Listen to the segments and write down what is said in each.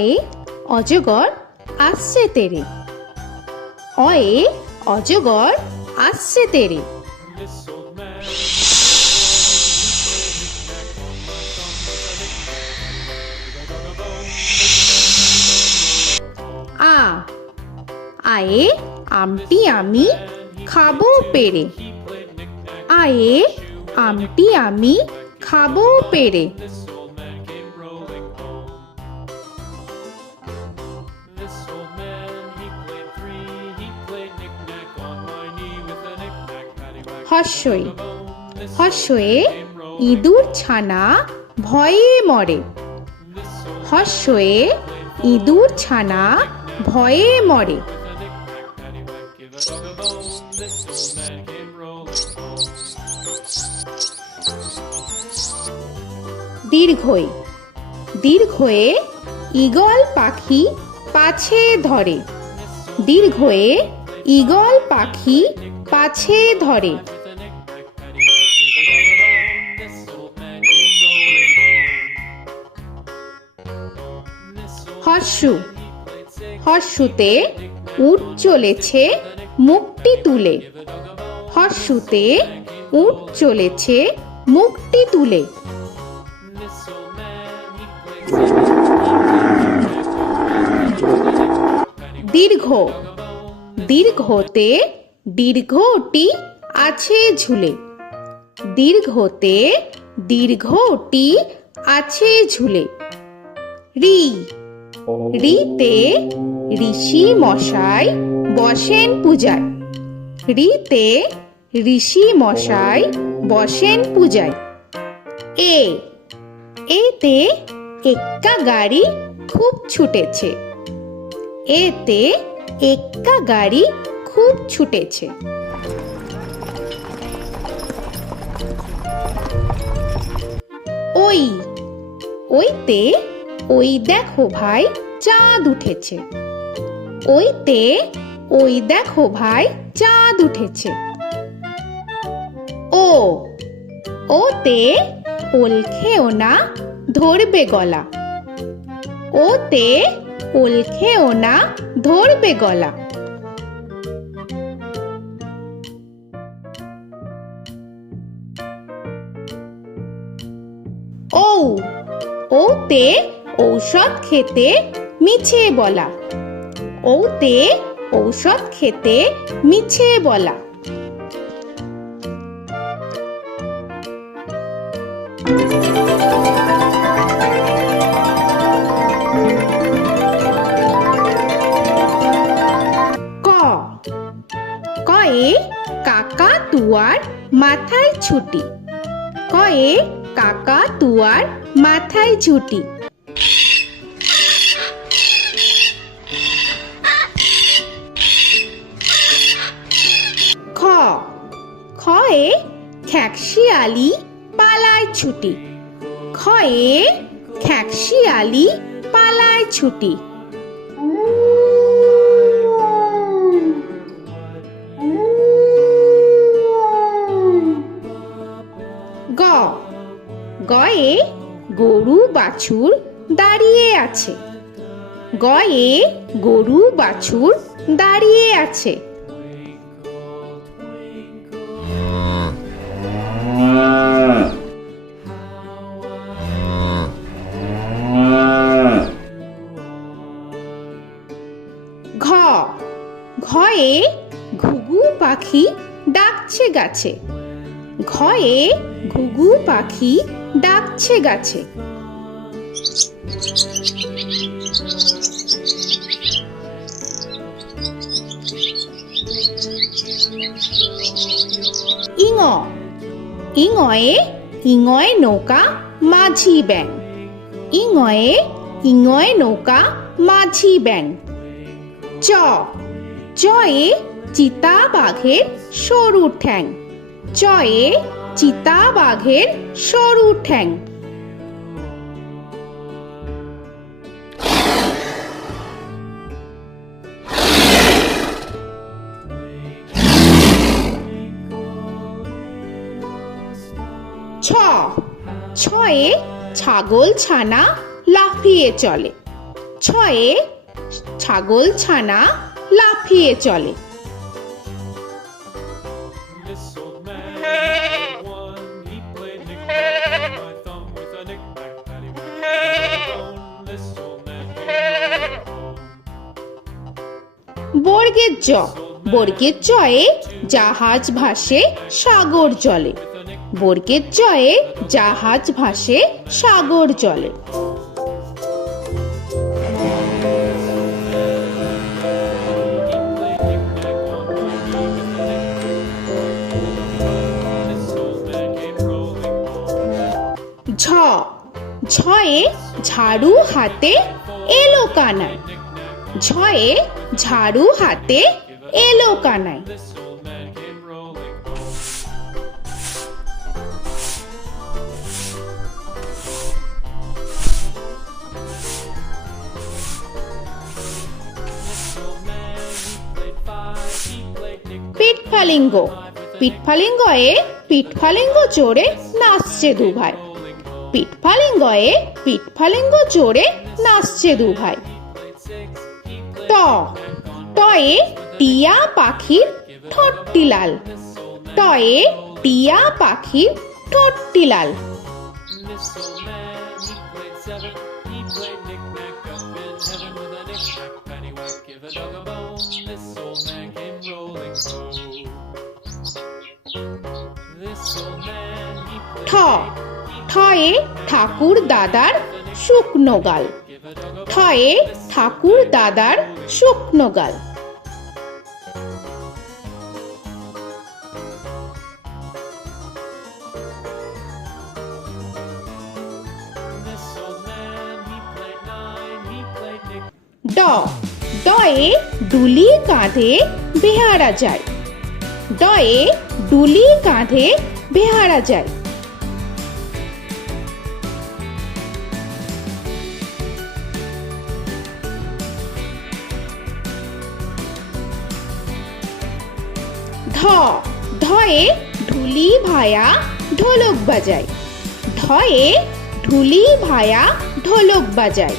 অয়ে অজগর আসছে তেরে। অয়ে অজগর আসছে তেরে। আ আয়ে আমটি আমি খাবো পেরে। আয়ে আমটি আমি খাবো পেরে। হর্ষই হর্ষয়ে ইঁদুর ছানা ভয়ে মরে। হর্ষয়ে ইঁদুর ছানা ভয়ে মরে। দীর্ঘই দীর্ঘয়ে ঈগল পাখি পাছে ধরে। দীর্ঘয়ে ঈগল পাখি পাছে ধরে। হর্ষু হর্ষুতে উট চলেছে মুখটি তুলে। হর্ষুতে উট চলেছে মুখটি তুলে। দীর্ঘ দীর্ঘতে দীর্ঘটি আছে ঝুলে। দীর্ঘতে দীর্ঘটি আছে ঝুলে। রি রিতে ঋষি মশাই বসেন পূজায়। রিতে ঋষি মশাই বসেন পূজায়। এ এতে এক্কা গাড়ি খুব ছুটেছে। এতে এক্কা গাড়ি খুব ছুটেছে। ওই ওইতে ওই দেখো ভাই চাঁদ উঠেছে। ওইতে ওই দেখো ভাই চাঁদ উঠেছে। ও ওতে ওল খেও না ধরবে গলা। ওতে ওল খেও না ধরবে গলা। ঔ ওতে ঔষধ খেতে মিছে বলা। ওতে ঔষধ খেতে মিছে বলা। ক কয়ে কাকা তুয়ার মাথায় ছুটি। কয়ে কাকা তুয়ার মাথায় ছুটি। খ খয়ে খ্যাকশিয়ালি পালায় ছুটি। খয়ে খ্যাকশিয়ালি পালায় ছুটি। গ গয়ে গরু বাছুর দাঁড়িয়ে আছে। গয়ে গরু বাছুর দাঁড়িয়ে আছে। ঘ ঘয়ে ঘুঘু পাখি ডাকছে গাছে। ঘয়ে ঘুঘু পাখি ডাকছে গাছে। ইঙ ইঙয়ে ইঙয় নৌকা মাঝি ব্যাং। ইঙয়ে ইঙয় নৌকা মাঝি ব্যাং। চ চয়ে চিতা বাঘের সরু ঠ্যাং। চয়ে চিতা বাঘের সরু ঠ্যাং। ছ ছয়ে ছাগল ছানা লাফিয়ে চলে। ছয়ে ছাগল ছানা লাফিয়ে চলে। This old man had one. He played knick-knack on my thumb with a knick-knack, paddywhack, bone. This old man came home. বর্গের জ, বর্গের জয়ে জাহাজ ভাসে সাগর জলে। বর্গের জয়ে জাহাজ ভাসে সাগর জলে। ঝ, ঝয়ে ঝাড়ু হাতে এলো কানাই। ঝয়ে ঝাড়ু হাতে এলো Kanai. This old man came rolling. This old man, he played five. He played knick-knack. পিঠফালিঙ্গ, পিঠফালিঙ্গয়ে পিঠফালিঙ্গ চড়ে নাচছে দু ভাই। পিঠফালিঙ্গয়ে পিঠফালিঙ্গ চড়ে নাচছে দু ভাই। ট, টয়ে টিয়া পাখির ঠোঁটটি লাল। টয়ে টিয়া পাখির ঠোঁটটি লাল। This old man, he played seven. He played knick-knack up in heaven with a knick-knack, paddywhack, give a dog a bone. This old man came rolling home. This old man, he ঠ, played ঠয়ে ঠাকুর দাদার শুকনো গাল। give a dog a ঠয়ে ঠাকুর দাদার শুকনো গাল। This old man, he played nine. He played knick. ড, ডয়ে ডুলি কাঁধে বেহারা যায়। ডয়ে ডুলি কাঁধে বেহারা যায়। ধ, ধয়ে ঢুলি ভায়া ঢোলক বাজায়। ধয়ে ঢুলি ভায়া ঢোলক বাজায়।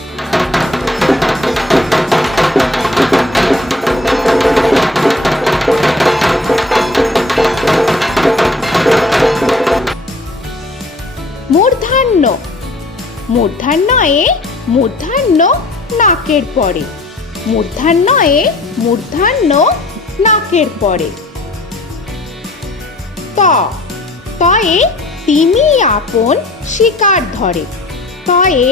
মূর্ধন্য, মূর্ধন্যয়ে মূর্ধন্য নাকের পরে। মূর্ধন্যয়ে মূর্ধন্য নাকের পরে। ত, তয়ে তিমি আপন শিকার ধরে। তয়ে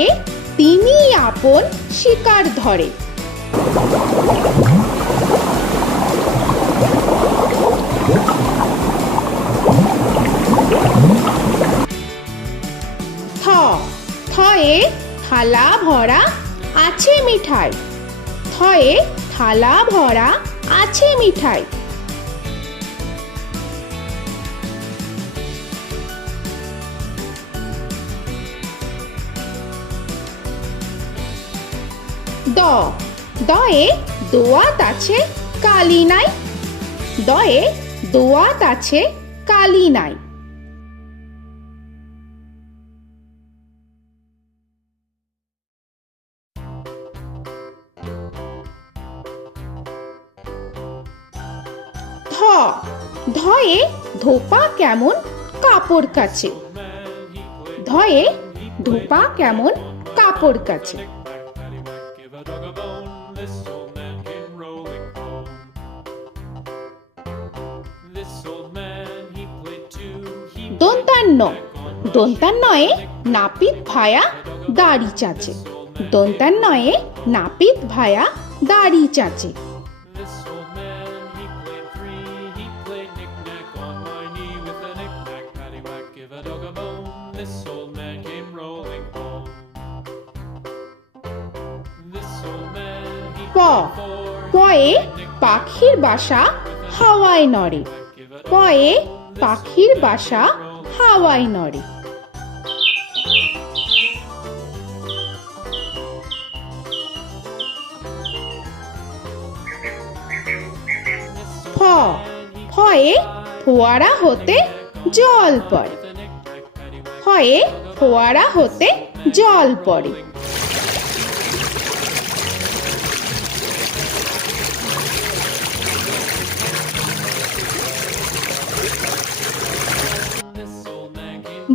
তিমি আপন শিকার ধরে। থ, থয়ে থালা ভরা আছে মিঠাই। থয়ে থালা ভরা আছে মিঠাই। দ, দয়ে দোয়াত আছে কালি নাই। দয়ে দোয়াত আছে কালি নাই। ধ, ধয়ে ধোপা কেমন কাপড় কাছে। ধয়ে ধোপা কেমন কাপড় কাছে। Paddywhack, give a dog a bone. This old man came rolling home. This old man, he played two. He দন্তান্ন, দন্তান্নয়ে নাপিত ভায়া দাড়ি চাচে। দন্তান্নয়ে নাপিত ভায়া দাড়ি চাচে। This old man, he played three. He played knick-knack on my knee with a knick-knack, paddywhack, give a dog a bone. This old man came rolling home. This old man, he প, played four. পয়ে পাখির বাসা হাওয়ায় নড়ে। পয়ে পাখির বাসা হাওয়ায় নড়ে। ফ, ফয়ে ফোয়ারা হতে জল পড়ে। ফয়ে ফোয়ারা হতে জল পড়ে।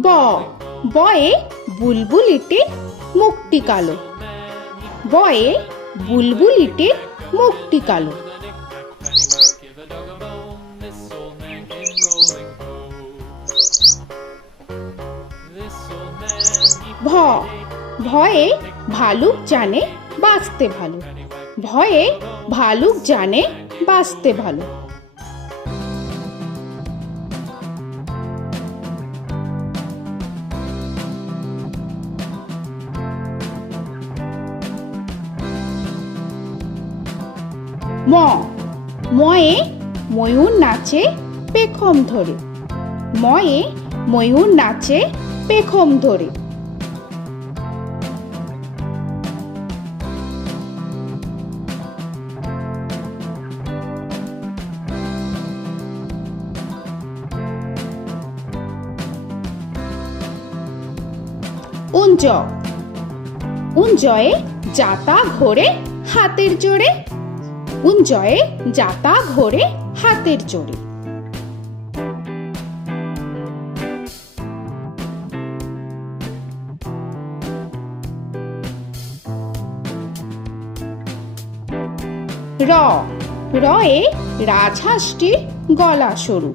ব বয়ে বুলবুলিটির মুখটি কালো। বয়ে বুলবুলিটির মুখটি কালো। Give a dog a bone, this old man came rolling home. This old man, he ভ ভয়ে ভালুক জানে বাঁচতে ভালো। ভয়ে ভালুক জানে বাঁচতে ভালো। ম ময়ে ময়ূর নাচে পেখম ধরে। ময়ে ময়ূর নাচে পেখম ধরে। উঞ্জ উঞ্জয়ে যাতা ঘোরে হাতের জোরে। উঞ্জয়ে যাতা ঘোরে হাতের জোরে। র রয়ে রাজহাঁসটির গলা সরু।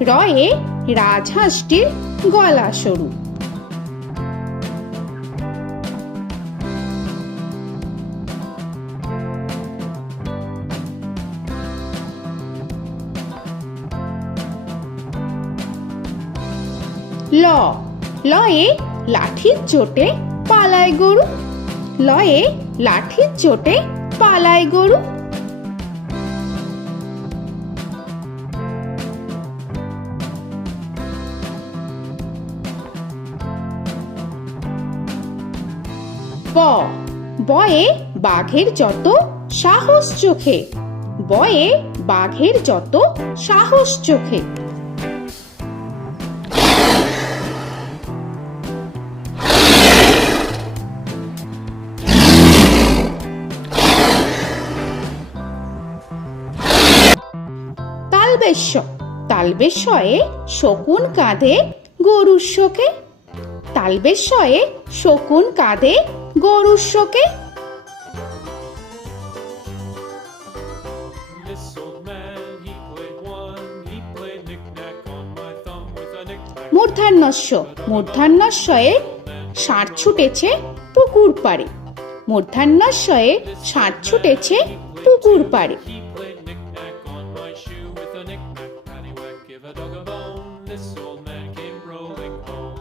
রয়ে রাজহাঁসটির গলা সরু। ল লয়ে লাঠির চোটে পালায় গরু। লয়ে লাঠির চোটে পালায় গরু। ব বয়ে বাঘের যত সাহস চোখে। বয়ে বাঘের যত সাহস চোখে। তালবেশ্য তালবেশ্যয়ে শকুন কাঁধে গরুর শোকে। তালবেশ্যয়ে শকুন কাঁধে গরুর শোকে। This old man, he played one, he played knick-knack on my thumb with a knick-knack. মূর্ধন্যস্য মূর্ধন্যস্যয়ে ষাঁড় ছুটেছে পুকুর পাড়ে। মূর্ধন্যস্যয়ে ষাঁড় ছুটেছে পুকুর পাড়ে। He played knick-knack on my shoe with a knick-knack, paddywhack, give a dog a bone. This old man came rolling home.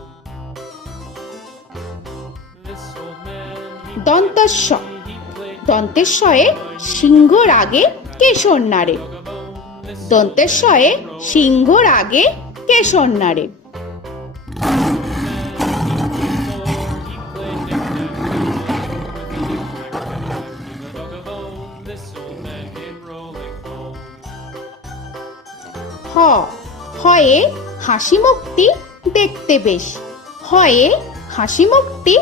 This old man, দন্তস্য he played দন্তেশ্বয়ে সিংহর আগে কেশর নাড়ে। dog a bone. This দন্তেশ্বয়ে সিংহর আগে কেশর নাড়ে। he played knick-knack on my shoe with a knick-knack, paddywhack, give a dog a bone. This old man came rolling home. হ হয়ে হাসি মুখটি দেখতে বেশ। হয়ে হাসি মুখটি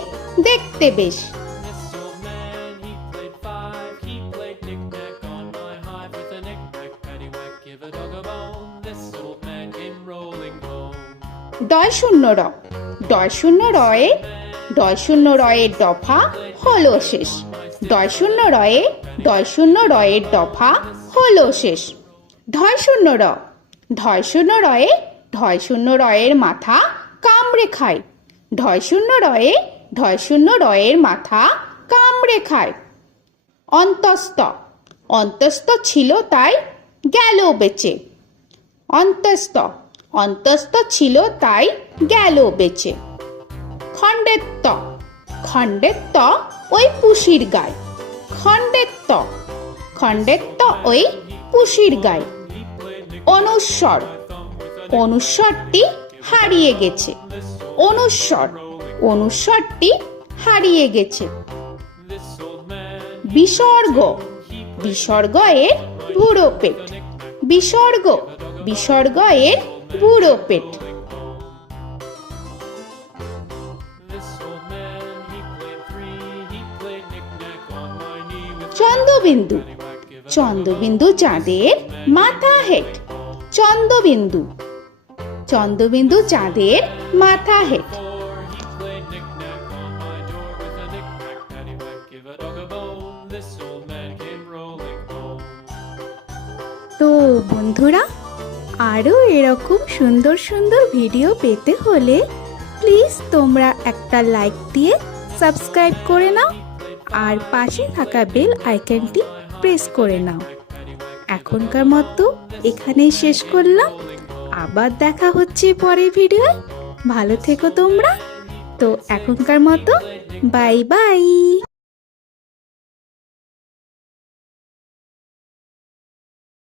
দেখতে বেশ। This old man, he played five, he played knick-knack on my hive with a knick-knack, paddywhack, give a dog a bone. This old man came rolling home. ডয় শূন্য র ডয় শূন্য রয়ে ডয় শূন্য রয়ের দফা হলো শেষ। ডয় শূন্য রয়ে ডয় শূন্য রয়ের দফা হলো শেষ। ঢয় শূন্য র ঢয় শূন্য রয়ে ঢয় শূন্য রয়ের মাথা কামড়ে খায়। ঢয় শূন্য রয়ে ঢয় শূন্য রয়ের মাথা কামড়ে খায়। অন্তস্থ অন্তস্থ ছিল তাই গেল বেঁচে। অন্তস্থ অন্তস্থ ছিল তাই গেল বেঁচে। খণ্ডেত্ব খণ্ডেত্ব ওই পুষির গায়। খণ্ডেত্ব খণ্ডেত্ব ওই পুষির গায়। অনুস্বর অনুস্বরটি হারিয়ে গেছে। অনুস্বর অনুস্বরটি হারিয়ে গেছে। This old man, বিসর্গ বিসর্গ এর বুড়ো পেট। বিসর্গ বিসর্গ এর বুড়ো পেট। this old man, he played three, he played knick-knack on my knee with Chandrabindu paddywhack, give a Chandrabindu চাঁদের মাথা হেট। চন্দ্রবিন্দু চন্দ্রবিন্দু চাঁদের মাথা head. Before he played knick-knack on my door with a knick-knack, paddywhack, give a dog a bone. This old man came rolling home. তো বন্ধুরা, আরও এরকম সুন্দর সুন্দর ভিডিও পেতে হলে প্লিজ তোমরা একটা লাইক দিয়ে সাবস্ক্রাইব করে নাও আর পাশে থাকা বেল আইকনটি প্রেস করে নাও। এখনকার মতো এখানেই শেষ করলাম, আবার দেখা হচ্ছে পরের ভিডিও। ভালো থেকো তোমরা। তো এখনকার মতো বাই বাই।